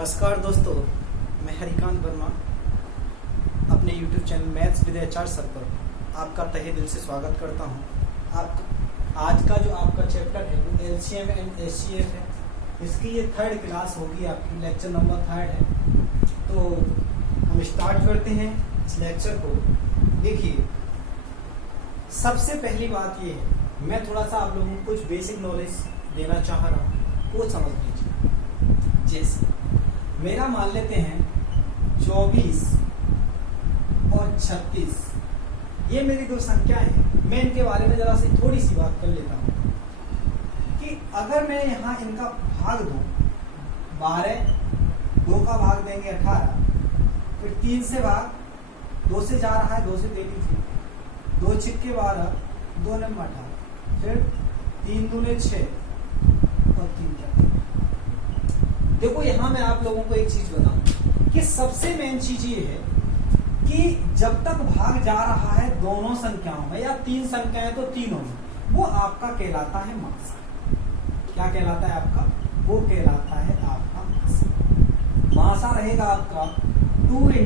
नमस्कार दोस्तों, मैं हरिकांत वर्मा अपने YouTube channel maths with HR sir पर आपका तहे दिल से स्वागत करता हूं। आज का जो आपका चैप्टर है वो LCM एंड HCF है। इसकी ये थर्ड क्लास होगी, आपकी लेक्चर नंबर 3 है। तो हम स्टार्ट करते हैं इस लेक्चर को। देखिए, सबसे पहली बात ये है, मैं थोड़ा सा आप लोगों को कुछ बेसिक नॉलेज देना चाह रहा हूँ, वो समझ लीजिए। जैसे मेरा मान लेते हैं 24 और 36, ये मेरी दो संख्याएं हैं। मैं इनके बारे में जरा सी थोड़ी सी बात कर लेता हूँ कि अगर मैं यहाँ इनका भाग दूं, 12, 2 का भाग देंगे 18, फिर 3 से भाग, 2 से जा रहा है, 2 से दे लीजिए, 2 छिक्के 12, 2 नंबर 18, फिर 3 दूने 6 और 3 क्या। देखो, यहां मैं आप लोगों को एक चीज बताऊं कि सबसे मेन चीज ये है कि जब तक भाग जा रहा है दोनों संख्याओं में या 3 संख्याएं तो तीनों में, वो आपका कहलाता है मासा। क्या कहलाता है आपका? वो कहलाता है आपका मासा। मासा रहेगा आपका 2 ×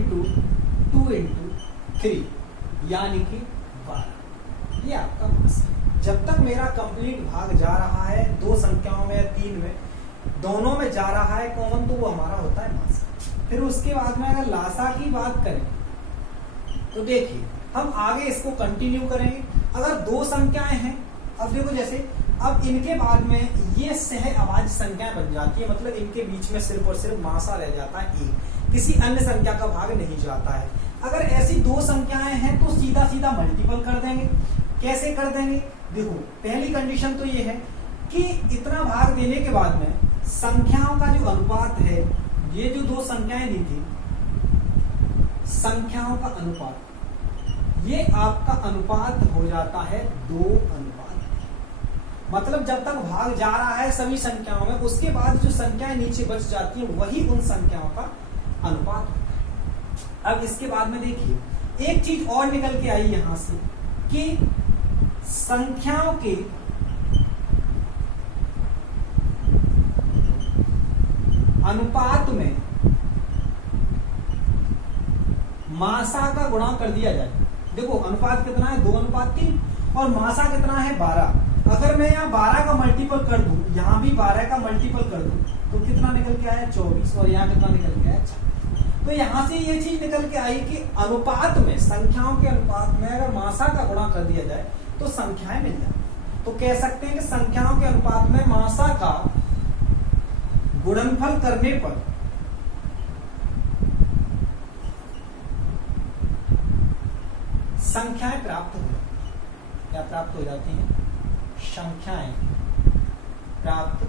2 × 3 यानी कि 12। ये आपका मासा। जब तक मेरा कंप्लीट भाग जा रहा है दो संख्याओं में या 3 में, दोनों में जा रहा है कॉमन, तो वो हमारा होता है मासा। फिर उसके बाद में अगर लासा की बात करें तो देखिए, हम आगे इसको कंटिन्यू करेंगे। अगर दो संख्याएं हैं, अब देखो, जैसे अब इनके बाद में ये सह अभाज्य संख्याएं बन जाती है, मतलब इनके बीच में सिर्फ और सिर्फ मासा रह जाता है 1, किसी अन्य संख्या का भाग नहीं जाता है। अगर ऐसी दो संख्याएं हैं तो सीधा सीधा मल्टीपल कर देंगे। कैसे कर देंगे? देखो, पहली कंडीशन तो ये है कि इतना भाग देने के बाद में संख्याओं का जो अनुपात है, ये जो दो संख्याएं दी थी, संख्याओं का अनुपात, ये आपका अनुपात हो जाता है 2:1। मतलब जब तक भाग जा रहा है सभी संख्याओं में, उसके बाद जो संख्याएं नीचे बच जाती है वही उन संख्याओं का अनुपात होता है। अब इसके बाद में देखिए, एक चीज और निकल के आई यहां से कि संख्याओं के अनुपात में मासा का गुणा कर दिया जाए। देखो, अनुपात कितना है? 2:3 और मासा कितना है? 12। अगर मैं यहाँ 12 का मल्टीपल कर दूं, यहाँ भी 12 का मल्टीपल कर दूं, तो कितना निकल के आया? 24। और यहाँ कितना निकल के आया? 26। तो यहां से ये चीज निकल के आई कि अनुपात में, संख्याओं के अनुपात में अगर मासा का गुणा कर दिया जाए तो संख्याएं मिल जाए। तो कह सकते हैं कि संख्याओं के अनुपात में मासा का गुणनफल करने पर संख्याएं प्राप्त हो जाती हैं। क्या प्राप्त हो जाती हैं? संख्याएं प्राप्त।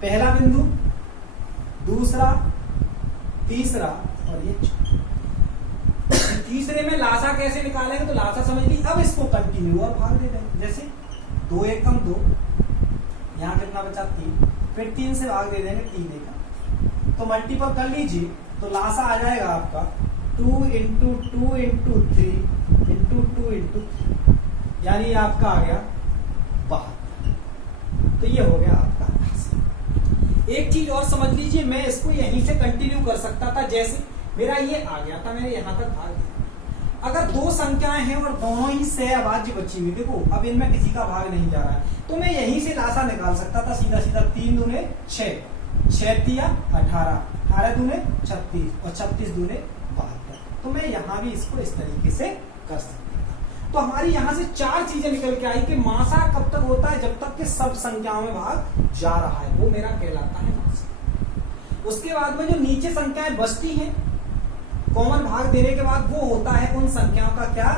पहला बिंदु, दूसरा, तीसरा और ये तीसरे में लासा कैसे निकालेंगे? तो लासा समझ ली। अब इसको कंटिन्यू और भाग दे देंगे। जैसे 2 × 1 = 2, यहाँ कितना बचा? 3। फिर 3 से भाग दे देंगे, 3 × 1 तो मल्टीपल कर लीजिए, तो लासा आ जाएगा आपका 2 × 2 × 3 × 2 × 3, यानी आपका आ गया 72। तो ये हो गया आपका लासा। एक चीज और समझ लीजिए, मैं इसको यहीं से कंटिन्यू कर सकता था। जैसे मेरा ये आ गया था, मैंने यहां तक भाग दिया। अगर दो संख्याएं हैं और दोनों ही सह अभाज्य बची हुई, देखो अब इनमें किसी का भाग नहीं जा रहा है, तो मैं यहीं से लासा निकाल सकता था सीधा सीधा। 3 दूने 6, 6 तिया 18, 18 दूने 36 और 36 दूने 72। तो मैं यहाँ भी इसको इस तरीके से कर सकता था। तो हमारी यहाँ से 4 चीजें निकल के आई कि मासा कब तक होता है? जब तक कि सब संख्याओं में भाग जा रहा है, वो मेरा कहलाता है मासा। उसके बाद में जो नीचे संख्याएं बचती हैं कॉमन भाग देने के बाद, वो होता है उन संख्याओं का क्या?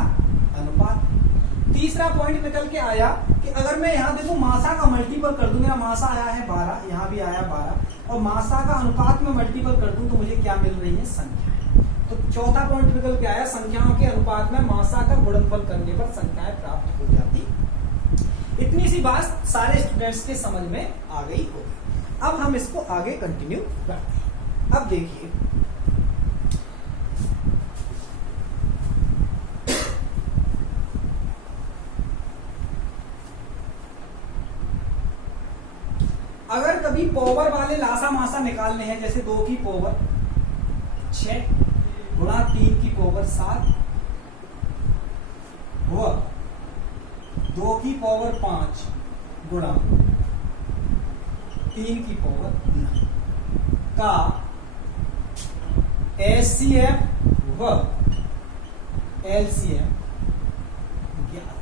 अनुपात। तीसरा पॉइंट निकल के आया कि अगर मैं यहाँ देखो मासा का मल्टीपल कर दूं, मेरा मासा आया है 12, यहाँ भी आया 12, और मासा का अनुपात में मल्टीपल कर दूं तो मुझे क्या मिल रही है? संख्याएं। तो चौथा पॉइंट निकल के आया, संख्याओं के अनुपात में मासा का गुणनफल करने पर संख्याएं प्राप्त हो जाती। इतनी सी बात सारे स्टूडेंट्स के समझ में आ गई होगी। अब हम इसको आगे कंटिन्यू करते हैं। अब देखिए, अगर कभी पावर वाले लासा मासा निकालने हैं, जैसे 2 की पावर 6 गुणा 3 की पावर 7 व 2 की पावर 5 गुणा 3 की पावर 9 का एचसीएफ व एलसीएम ज्ञात।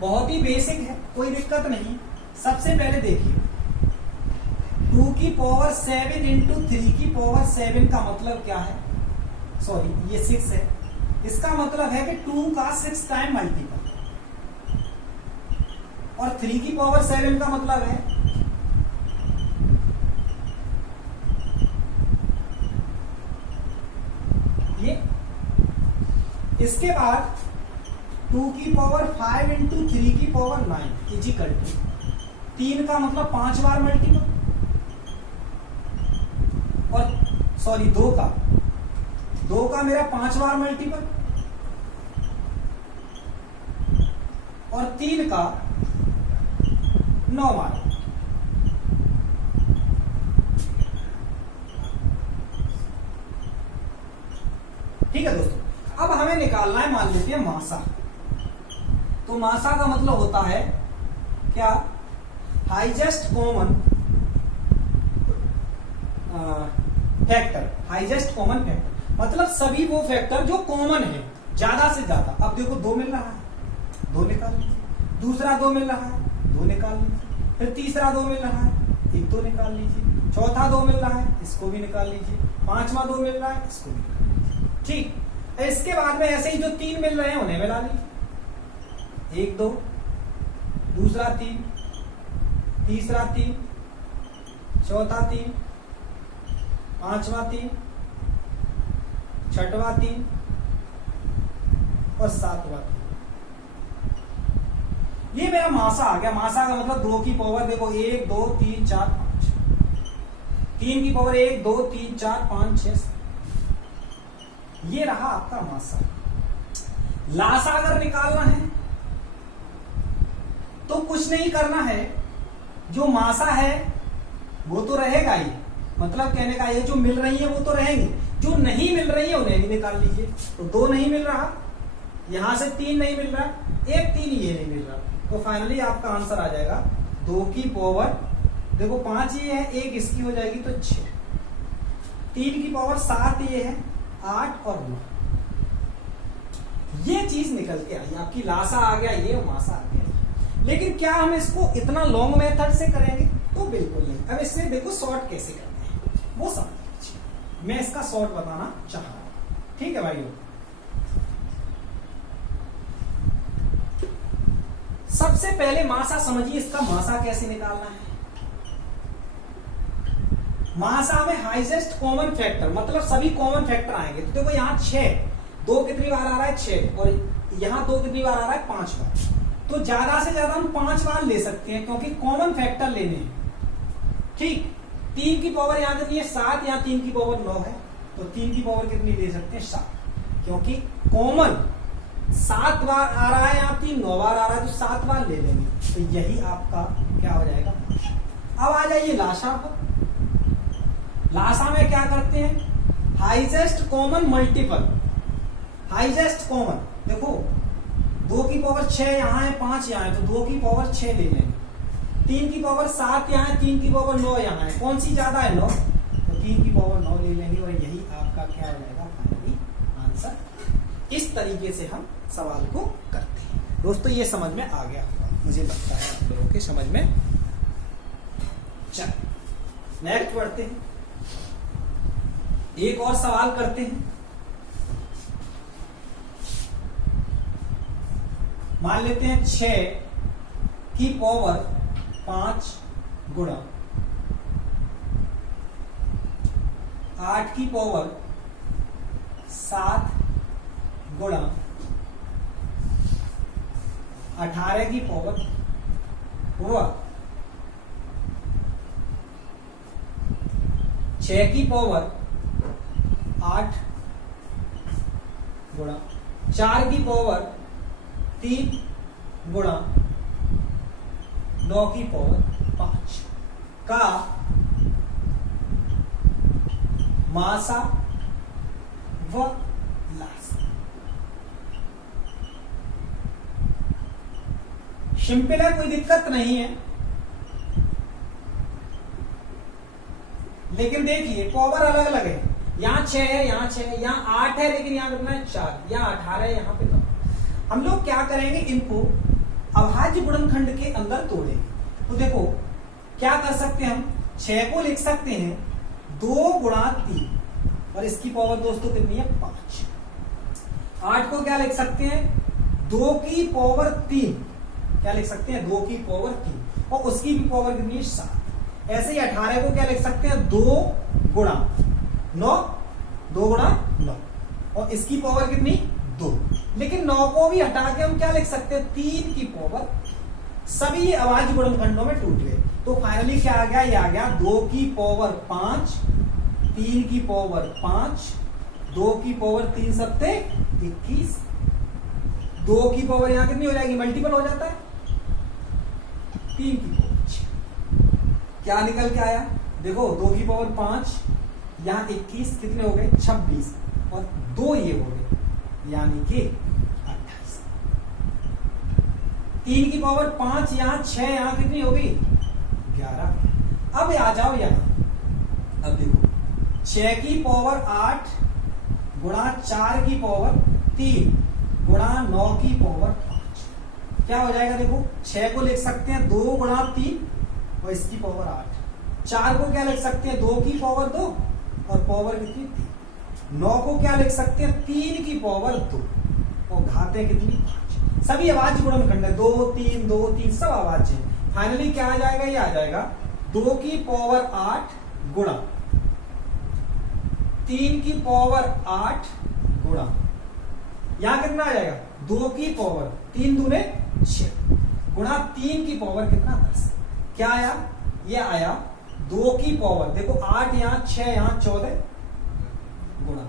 बहुत ही बेसिक है, कोई दिक्कत नहीं। सबसे पहले देखिए 2 की पावर 7 इंटू 3 की पावर 7 का मतलब क्या है? सॉरी, ये 6 है। इसका मतलब है कि 2 का 6 टाइम मल्टीपल, और 3 की पावर 7 का मतलब है ये। इसके बाद 2 की पावर 5 इंटू 3 की पावर 9 इजिकल टू 3 का मतलब 5 बार मल्टीपल, और सॉरी 2 का मेरा 5 बार मल्टीपल, और 3 का 9 बार। ठीक है दोस्तों, अब हमें निकालना है, मान लेते हैं मासा। तो मासा का मतलब होता है क्या? Highest common factor. Highest common factor मतलब सभी वो फैक्टर जो कॉमन है, ज्यादा से ज्यादा। अब देखो 2 मिल रहा है, 2 निकाल लीजिए। दूसरा 2 मिल रहा है, 2 निकाल लीजिए। फिर तीसरा 2 मिल रहा है, 1 2 निकाल लीजिए। चौथा 2 मिल रहा है, इसको भी निकाल लीजिए। पांचवा 2 मिल रहा है, इसको भी निकाल लीजिए। ठीक, इसके बाद में ऐसे ही जो 3 मिल रहे हैं उन्हें मिला लीजिए। 1 2, दूसरा 3, तीसरा 3, चौथा 3, पांचवा 3, छठवा 3 और सातवां 3। ये मेरा मासा आ गया। मासा का मतलब 2 की पावर देखो 1 2 3 4 5, 3 की पावर 1 2 3 4 5 6। ये रहा आपका मासा। लासा अगर निकालना है तो कुछ नहीं करना है, जो मासा है वो तो रहेगा ही, मतलब कहने का ये जो मिल रही है वो तो रहेंगी, जो नहीं मिल रही है उन्हें भी निकाल लीजिए। तो 2 नहीं मिल रहा, यहां से 3 नहीं मिल रहा, 1 3 ये नहीं मिल रहा, तो फाइनली आपका आंसर आ जाएगा 2 की पावर देखो 5 ये है, 1 इसकी हो जाएगी तो 6, 3 की पावर 7 ये है, 8 और 9। ये चीज निकल के आई, आपकी लासा आ गया ये, मासा आ गया। लेकिन क्या हम इसको इतना लॉन्ग मेथड से करेंगे? तो बिल्कुल नहीं। अब इससे देखो शॉर्ट कैसे करते हैं वो समझ लीजिए। मैं इसका शॉर्ट बताना चाह रहा हूं। ठीक है भाइयों, सबसे पहले मासा समझिए, इसका मासा कैसे निकालना है। मासा में हाईएस्ट कॉमन फैक्टर मतलब सभी कॉमन फैक्टर आएंगे। तो देखो यहाँ 6, 2 कितनी बार आ रहा है 6, और यहाँ 2 कितनी बार आ रहा है 5 बार। तो ज्यादा से ज्यादा हम 5 बार ले सकते हैं क्योंकि कॉमन फैक्टर लेने हैं। ठीक, 3 की पावर यहाँ कितनी है 7, यहाँ 3 की पावर 9 है, तो 3 की पावर कितनी ले सकते हैं 7, क्योंकि कॉमन 7 बार आ रहा है, यहाँ 3 9 बार आ रहा है, तो 7 बार ले लेंगे। तो यही आपका क्या हो जाएगा। अब आ जाइए लासा पर। लासा में क्या करते हैं? Highest common multiple. Highest common देखो 2 की पावर 6 यहाँ है, 5 यहाँ है, तो 2 की पावर 6 ले लेंगे। 3 की पावर 7 यहाँ है, 3 की पावर 9 यहाँ है, कौन सी ज्यादा है 9, तो 3 की पावर 9 ले लेंगे, और यही आपका क्या हो जाएगा फाइनली आंसर। इस तरीके से हम सवाल को करते हैं। दोस्तों ये समझ में आ गया होगा, मुझे लगता है आप लोगों के समझ में। चलिए नेक्स्ट बढ़ते हैं, एक और सवाल करते हैं। मान लेते हैं 6 की पावर 5 गुणा 8 की पावर 7 गुणा 18 की पावर हुआ 6 की पावर 8 गुणा 4 की पावर 3 गुणा 9 की पावर 5 का मासा व लासा। सिंपल है, कोई दिक्कत नहीं है। लेकिन देखिए पावर अलग अलग है, यहाँ 6 है, यहाँ 6 है, यहाँ 8 है, लेकिन यहाँ कितना है 4, यहाँ 18 है, यहाँ पे 9। हम लोग क्या करेंगे, इनको अभाज्य गुणनखंड के अंदर तोड़ेंगे। तो देखो क्या कर सकते हैं, हम 6 को लिख सकते हैं 2 गुणा 3 और इसकी पावर दोस्तों कितनी है 5। 8 को क्या लिख सकते हैं 2 की पावर 3, क्या लिख सकते हैं 2 की पावर 3 और उसकी भी पावर कितनी है 7। ऐसे ही 18 को क्या लिख सकते हैं 2 गुणा 9, 2 गुणा 9 और इसकी पावर कितनी 2। लेकिन 9 को भी हटा के हम क्या लिख सकते हैं 3 की पावर। सभी अभाज्य गुणनखंडों में टूट गए, तो फाइनली क्या आ गया, ये आ गया 2 की पावर 5, 3 की पावर 5, 2 की पावर 3 सत्ते 21। 2 की पावर यहां कितनी हो जाएगी, मल्टीपल हो जाता है, 3 की पावर 6। क्या निकल के आया, देखो 2 की पावर 5, यहां 21, कितने हो गए 26 और 2 ये हो गए यानी कि 28। 3 की पावर 5, यहां 6, यहां कितनी हो गई 11। अब आ जाओ यहां, अब देखो 6 की पावर 8 गुणा 4 की पावर 3 गुणा 9 की पावर 5 क्या हो जाएगा, देखो 6 को लिख सकते हैं 2 गुणा 3 और इसकी पावर 8। 4 को क्या लिख सकते हैं 2 की पावर 2 और पावर कितनी 3। 9 को क्या लिख सकते हैं 3 की पावर 2 और घातें कितनी 5। सभी अभाज्य गुणनखंड है, 2 3 2 3 सब अभाज्य है। फाइनली क्या आ जाएगा, ये आ जाएगा 2 की पावर 8 गुणा 3 की पावर 8 गुणा, यहां कितना आ जाएगा 2 की पावर 3 दूने 6 गुणा 3 की पावर कितना 10। क्या आया, ये आया 2 की पावर, देखो 8 यहां 6 यहां 14 गुणा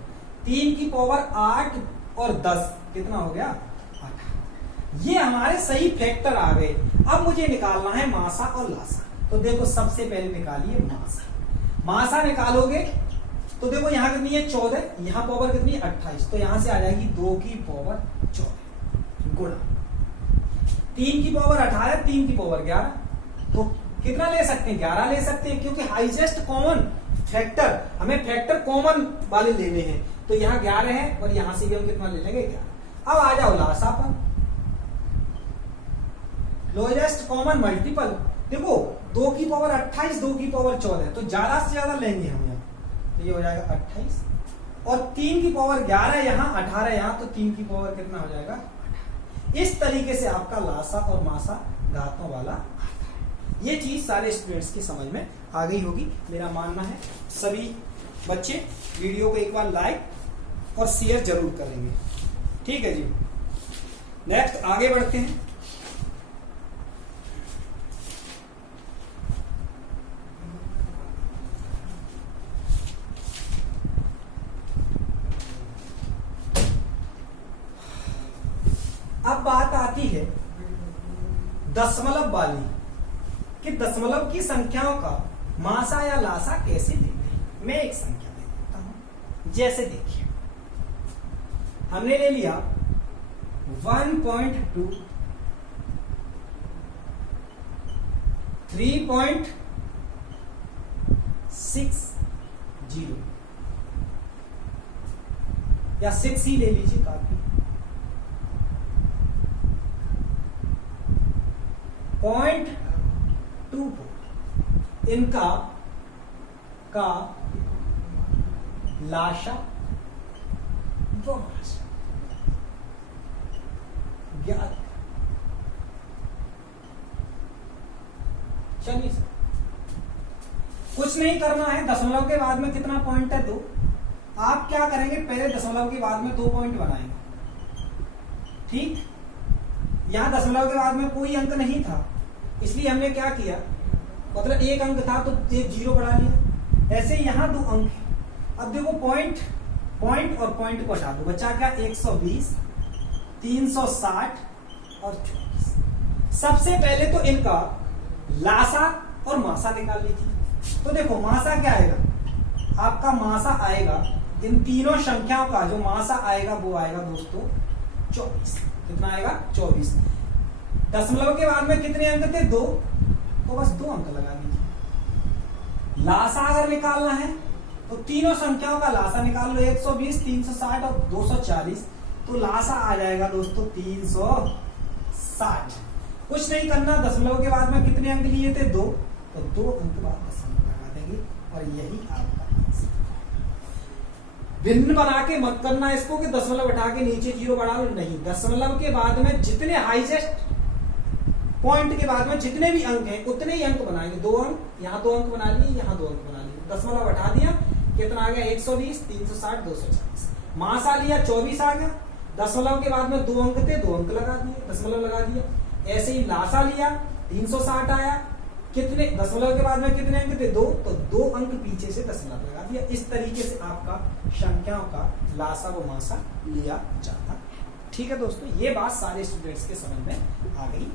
3 की पावर 8 और 10 कितना हो गया 18। ये हमारे सही फैक्टर आ गए। अब मुझे निकालना है मासा और लासा। तो देखो सबसे पहले निकालिए मासा। मासा निकालोगे तो देखो यहां कितनी है 14, यहां पावर कितनी है 28, तो यहां से आ जाएगी 2 की पावर 14 गुणा 3 की पावर 18, 3 की पावर 11, तो कितना ले सकते हैं 11 ले सकते हैं, क्योंकि हाईएस्ट कॉमन फैक्टर, हमें फैक्टर कॉमन वाले लेने हैं। तो यहाँ 11 है और यहां से भी हम कितना ले लेंगे 11। अब आ जाओ लासा पर, लोएस्ट कॉमन मल्टीपल। देखो 2 की पावर 28, 2 की पावर 14, तो ज्यादा से ज्यादा लेंगे हम यहाँ, तो ये हो जाएगा 28 और 3 की पावर 11 यहाँ 18 यहाँ, तो 3 की पावर कितना हो जाएगा 18। इस तरीके से आपका लासा और मासा घातों वाला आता है। ये चीज सारे स्टूडेंट्स की समझ में आ गई होगी, मेरा मानना है। सभी बच्चे वीडियो को एक बार लाइक और शेयर जरूर करेंगे, ठीक है जी। नेक्स्ट आगे बढ़ते हैं। अब बात आती है दशमलव वाली, कि दशमलव की संख्याओं का मासा या लासा कैसे देते हैं। मैं एक संख्या दे देता हूं, जैसे देखिए हमने ले लिया 1.2, 3.60 या 6 ही ले लीजिए काफी, 0.24 इनका का लाशा व माशा ज्ञात। चलिए कुछ नहीं करना है, दशमलव के बाद में कितना पॉइंट है 2। आप क्या करेंगे, पहले दशमलव के बाद में 2 पॉइंट बनाएंगे, ठीक। यहां दशमलव के बाद में कोई अंक नहीं था, इसलिए हमने क्या किया, मतलब एक अंक था तो एक 0 बढ़ा लिया। ऐसे यहां 2 अंक है। अब देखो पॉइंट और पॉइंट को हटा दो, बचा क्या 120, 360 और 24। सबसे पहले तो इनका लासा और मासा निकाल लीजिए। तो देखो मासा क्या आएगा, आपका मासा आएगा इन तीनों संख्याओं का जो मासा आएगा वो आएगा दोस्तों 24। कितना आएगा 24। दशमलव के बाद में कितने अंक थे 2, तो बस 2 अंक लगा दीजिए। लासा अगर निकालना है तो तीनों संख्याओं का लासा निकाल लो, 120, 360 और 240। तो लासा आ जाएगा दोस्तों 360। कुछ नहीं करना, दशमलव के बाद में कितने अंक लिए थे 2, तो 2 अंक बाद दशमलव लगा देंगे और यही आपका आंसर। भिन्न बना के मत करना इसको कि दशमलव उठा के नीचे 0 बढ़ा लो, नहीं। दशमलव के बाद में जितने हाईएस्ट पॉइंट के बाद में जितने भी अंक हैं उतने ही अंक बनाएंगे। 2 अंक, यहाँ 2 अंक बना लिए, यहाँ 2 अंक बना लिए। दशमलव हटा दिया, कितना आ गया 120, 360, 240। मासा लिया 24 आ गया। दशमलव के बाद में 2 अंक थे, 2 अंक लगा दिए, दशमलव लगा दिया। ऐसे ही लासा लिया 360 आया, कितने दशमलव के बाद में कितने अंक थे 2, तो 2 अंक पीछे से दशमलव लगा दिया। इस तरीके से आपका संख्याओं का लासा व मासा लिया जाता है। ठीक है दोस्तों, ये बात सारे स्टूडेंट्स के समझ में आ गई।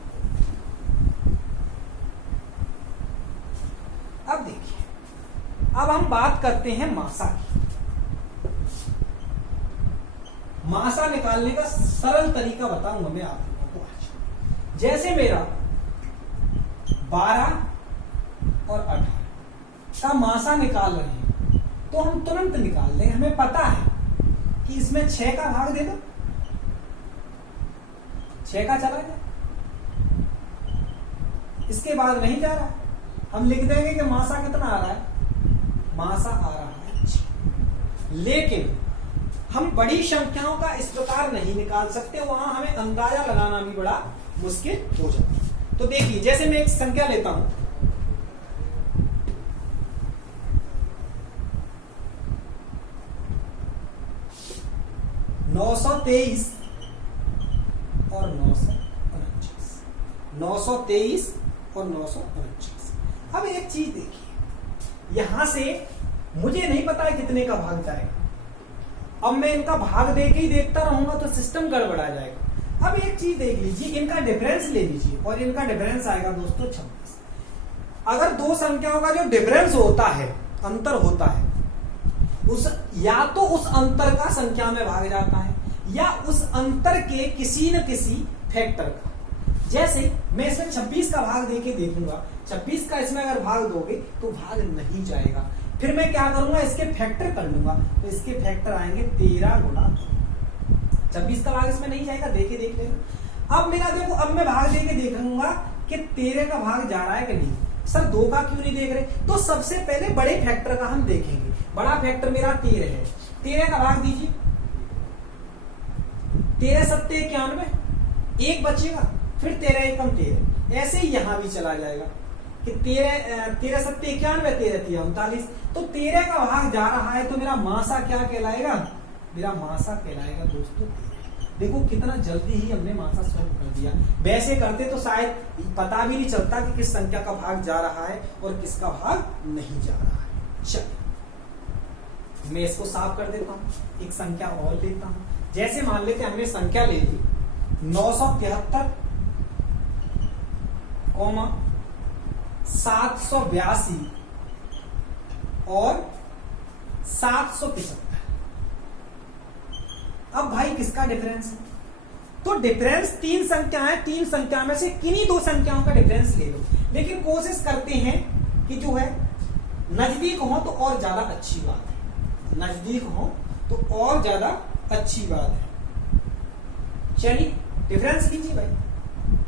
अब देखिए, अब हम बात करते हैं मासा की। मासा निकालने का सरल तरीका बताऊंगा मैं आप लोगों को आज। जैसे मेरा 12 और 18 का मासा निकाल रहे हैं तो हम तुरंत निकाल दें। हमें पता है कि इसमें 6 का भाग दे दो, 6 का चला गया, इसके बाद नहीं जा रहा। हम लिख देंगे कि मासा कितना आ रहा है, मासा आ रहा है 6। लेकिन हम बड़ी संख्याओं का इस प्रकार नहीं निकाल सकते, वहां हमें अंदाजा लगाना भी बड़ा मुश्किल हो जाता है। तो देखिए, जैसे मैं एक संख्या लेता हूं, (923) और 949, 923 और 949। अब एक चीज देखिए, यहां से मुझे नहीं पता है कितने का भाग जाएगा। अब मैं इनका भाग दे के ही देखता रहूंगा तो सिस्टम गड़बड़ा जाएगा। अब एक चीज देख लीजिए, इनका डिफरेंस ले लीजिए और इनका डिफरेंस आएगा दोस्तों 26। अगर दो संख्याओं का जो डिफरेंस होता है, अंतर होता है, उस या तो उस अंतर का संख्या में भाग जाता है या उस अंतर के किसी न किसी फैक्टर का। जैसे मैं इसमें 26 का भाग देके देखूंगा, 26 का इसमें अगर भाग दोगे तो भाग नहीं जाएगा। फिर मैं क्या करूंगा, इसके फैक्टर कर लूंगा, तो इसके फैक्टर आएंगे 13 गुणा 26 का भाग इसमें नहीं जाएगा, देख लेना। अब मेरा देखो, अब मैं भाग देके देखूंगा कि 13 का भाग जा रहा है कि नहीं। सर 2 का क्यों नहीं देख रहे, तो सबसे पहले बड़े फैक्टर का हम देखेंगे। बड़ा फैक्टर मेरा 13 है, 13 का भाग दीजिए, 13 सत्ते 91, 1 बचेगा, फिर 13 एकम 13। ऐसे ही यहां भी चला जाएगा कि 13 सत्ते 91, 13 तिया 39। तो 13 का भाग जा रहा है, तो मेरा मासा क्या कहलाएगा, मेरा मासा कहलाएगा दोस्तों 13। देखो कितना जल्दी ही हमने मासा सॉल्व कर दिया। वैसे करते तो शायद पता भी नहीं चलता कि किस संख्या का भाग जा रहा है और किसका भाग नहीं जा रहा है। चलिए मैं इसको साफ कर देता हूं, एक संख्या और लेता हूं। जैसे मान लेते हमने संख्या ले ली 973, 782 और 775। अब भाई किसका डिफरेंस है, तो डिफरेंस 3 संख्या है, 3 संख्या में से किन्हीं 2 संख्याओं का डिफरेंस ले लो। लेकिन कोशिश करते हैं कि जो है नजदीक हो तो और ज्यादा अच्छी बात है, नजदीक हो तो और ज्यादा अच्छी बात है। चलिए डिफरेंस लीजिए भाई,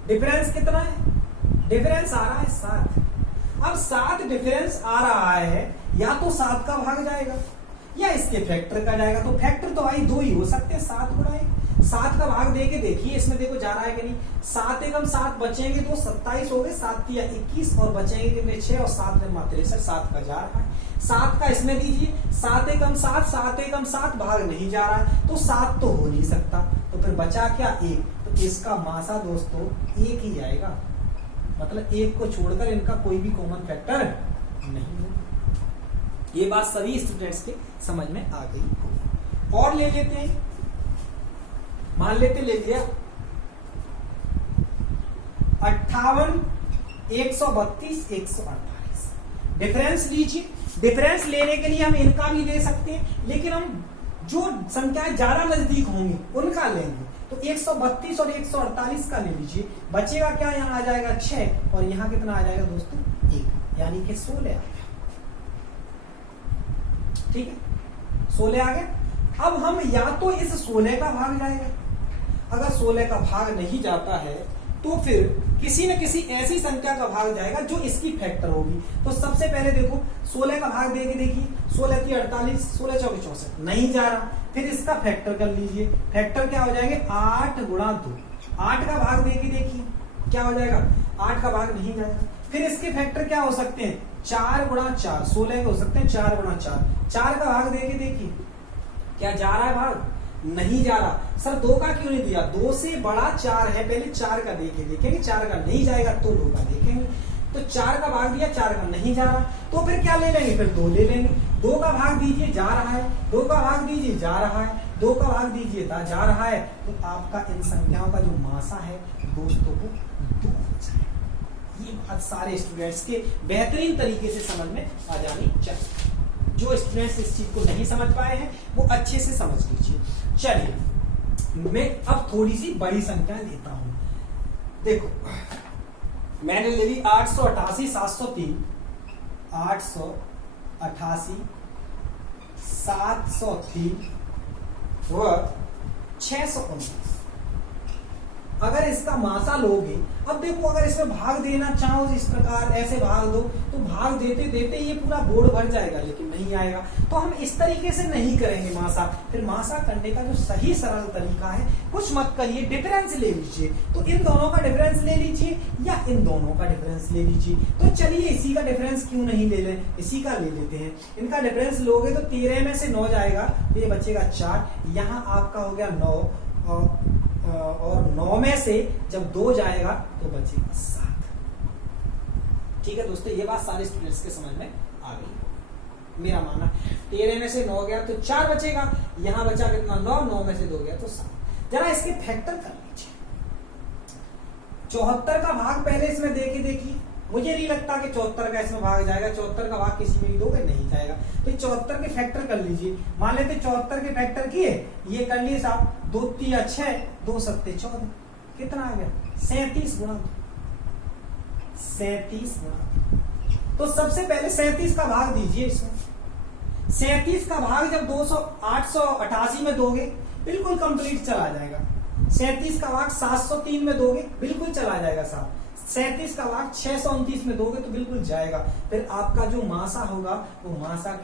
डिफरेंस कितना है, डिफरेंस आ रहा है 7। अब 7 डिफरेंस आ रहा है, या तो 7 का भाग जाएगा या इसके फैक्टर का जाएगा। तो फैक्टर तो भाई 2 ही हो सकते हैं, 7 गुणा 1। 7 का भाग देके देखिए इसमें, देखो जा रहा है कि नहीं। 7 एकम 7 बचेंगे तो 27 हो गए, 7 तिया 21 और बचेंगे कितने 6 और 7 में 63, 7 का जा रहा है। 7 का इसमें दीजिए, 7 एकम 7, 7 एकम 7 भाग नहीं जा रहा है, तो 7 तो हो नहीं सकता, तो फिर बचा क्या 1। तो इसका मासा दोस्तों 1 ही आएगा, मतलब 1 को छोड़कर इनका कोई भी कॉमन फैक्टर नहीं है। ये बात सभी स्टूडेंट्स के समझ में आ गई। और ले लेते हैं, मान लेते ले लिया 58 132, 148। डिफरेंस लीजिए। डिफरेंस लेने के लिए हम इनका भी ले सकते हैं, लेकिन हम जो संख्याएं ज्यादा नजदीक होंगी उनका लेंगे। तो 132 और 148 का ले लीजिए। बचेगा क्या, यहाँ आ जाएगा 6 और यहाँ कितना आ जाएगा दोस्तों 1, यानी कि 16 आ गया। ठीक है, 16 आ गया। अब हम या तो इस 16 का भाग जाएगा, अगर 16 का भाग नहीं जाता है तो फिर किसी न किसी ऐसी संख्या का भाग जाएगा जो इसकी फैक्टर होगी। तो सबसे पहले देखो 16 का भाग देके देखिए, 16 3 48, 16 4 64, नहीं जा रहा। फिर इसका फैक्टर कर लीजिए। फैक्टर क्या हो जाएंगे, 8 गुणा 2। 8 का भाग देके देखिए क्या हो जाएगा, 8 का भाग नहीं जाएगा। फिर इसके फैक्टर क्या हो सकते हैं, 4 गुणा 4, 16 के हो सकते हैं 4 गुणा 4। 4 का भाग देके देखिए क्या जा रहा है भाग, नहीं जा रहा। सर 2 का क्यों नहीं दिया, 2 से बड़ा 4 है, पहले 4 का देके देखेंगे। 4 का नहीं जाएगा तो 2 का देखेंगे। तो 4 का भाग दिया, 4 का नहीं जा रहा, तो फिर क्या ले लेंगे, फिर 2 ले लेंगे। 2 का भाग दीजिए, जा रहा है। 2 का भाग दीजिए, जा रहा है। 2 का भाग दीजिए, जा रहा है। तो आपका इन संख्याओं का जो मासा है दोस्तों को 2 हो जाए। ये बात सारे स्टूडेंट्स के बेहतरीन तरीके से समझ में आ जानी चाहिए। जो स्टूडेंट्स इस चीज को नहीं समझ पाए हैं वो अच्छे से समझ लीजिए। चलिए मैं अब थोड़ी सी बड़ी संख्या लेता हूं। देखो मैंने ले ली 888, 703, 888, 703 व 619। अगर इसका मासा लोगे, अब देखो अगर इसमें भाग देना चाहो इस प्रकार ऐसे भाग दो तो भाग देते देते ये पूरा बोर्ड भर जाएगा, लेकिन नहीं आएगा। तो हम इस तरीके से नहीं करेंगे मासा। फिर मासा करने का जो सही सरल तरीका है, कुछ मत करिए, डिफरेंस ले लीजिए। तो इन दोनों का डिफरेंस ले लीजिए या इन दोनों का डिफरेंस ले लीजिए। तो चलिए इसी का डिफरेंस क्यों नहीं ले लें, इसी का ले लेते हैं। इनका डिफरेंस लोगे तो 13 में से 9 जाएगा तो ये बचेगा 4, यहाँ आपका हो गया 9 और 9 में से जब 2 जाएगा तो बचेगा 7। ठीक है दोस्तों, ये बात सारे स्टूडेंट्स के समझ में आ गई मेरा मानना। 13 में से 9 गया तो 4 बचेगा, यहां बचा कितना 9, 9 में से 2 गया तो 7। जरा इसके फैक्टर कर लीजिए। 74 का भाग पहले इसमें देके देखिए, मुझे नहीं लगता कि 74 का इसमें भाग जाएगा। 74 का भाग किसी में भी दोगे नहीं जाएगा। तो 74 के फैक्टर कर लीजिए। मान लेते 74 के फैक्टर किए, ये कर लिए साहब, 2 3 6, 2 7 14, कितना आ गया 37 गुणा 37 गुणा। तो सबसे पहले 37 का भाग दीजिए इसमें। 37 का भाग जब 888 में दोगे बिल्कुल कंप्लीट चला जाएगा। 37 का भाग 703 में दोगे बिल्कुल चला जाएगा साहब। 37 का भाग 629 में दोगे तो बिल्कुल जाएगा। फिर आपका जो मासा होगा वो मासा क्या